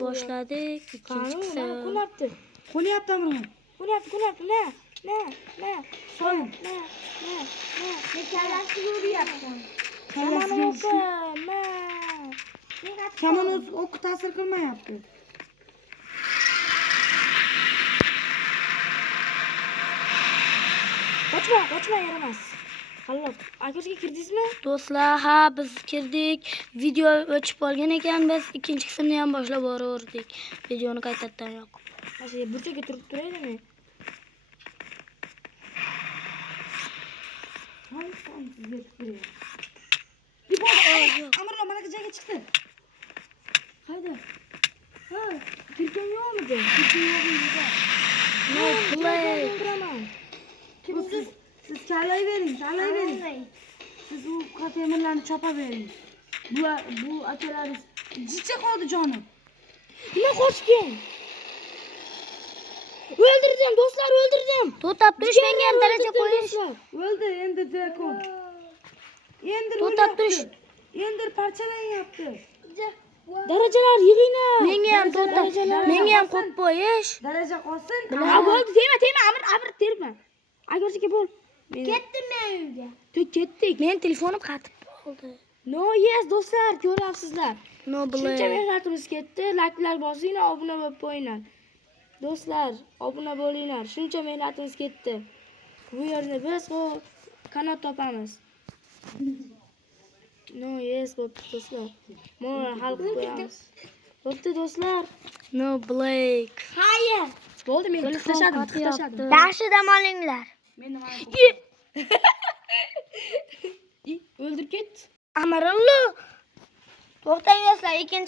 boshladik. İkinci kısa. Qo'nyapti Amron. Qo'nyapti. Ne? So'ng. Ne? Kallasiga uryapti. Kamon o'qi. Kamon o'qi ta'sir qilmayapti. Qochma yaramas. Qallab, agarga kirdingizmi? Do'stlar, ha biz kirdik. Video o'chib qolgan ekan, biz ikkinchi qismni ham boshlab boraverdik. Videoni qaytadan yo'q. Mana burchaga turib turaydimi? Amron mana bu joyga chiqdi. Qayda? Ha, kirgan yo'qmidi? No play. Siz kallayvering. Siz u temirlarni chopavering. Bu akalaringiz jicha qoldi jonim. Nima qochgan? O'ldirdim do'stlar, o'ldirdim. To'xtab turish, menga ham daraja qo'yish. O'ldi endi Drakon. Endi To'xtab turish. Endi parchalanyapti. Darajalar yig'inglar. Menga ham qo'yib qo'yish. Daraja qolsin. Ha, bo'ldi, tegma, Amir terma. Agarga bo'l. Ketdim men uyga. Ketdik. Men telefonim qatib qoldi. No, yes, do'stlar, ko'ryapsizlar. No Shuncha play. mehnatimiz ketdi. Like'lar bosinglar, obuna bo'lib qo'yinglar. Do'stlar, obuna bo'linglar. Shuncha mehnatimiz ketdi. Bu yerni biz kanal topamiz. No, yes, bo'pti do'stlar. Mana hal qilib qo'yamiz. Bo'pti do'stlar. No play. Hayır. Bo'ldi, men tashladim. Yaxshi dam olinglar. O'ldirib ketdi. Amarullo. To'xtang do'stlar, ikkinchi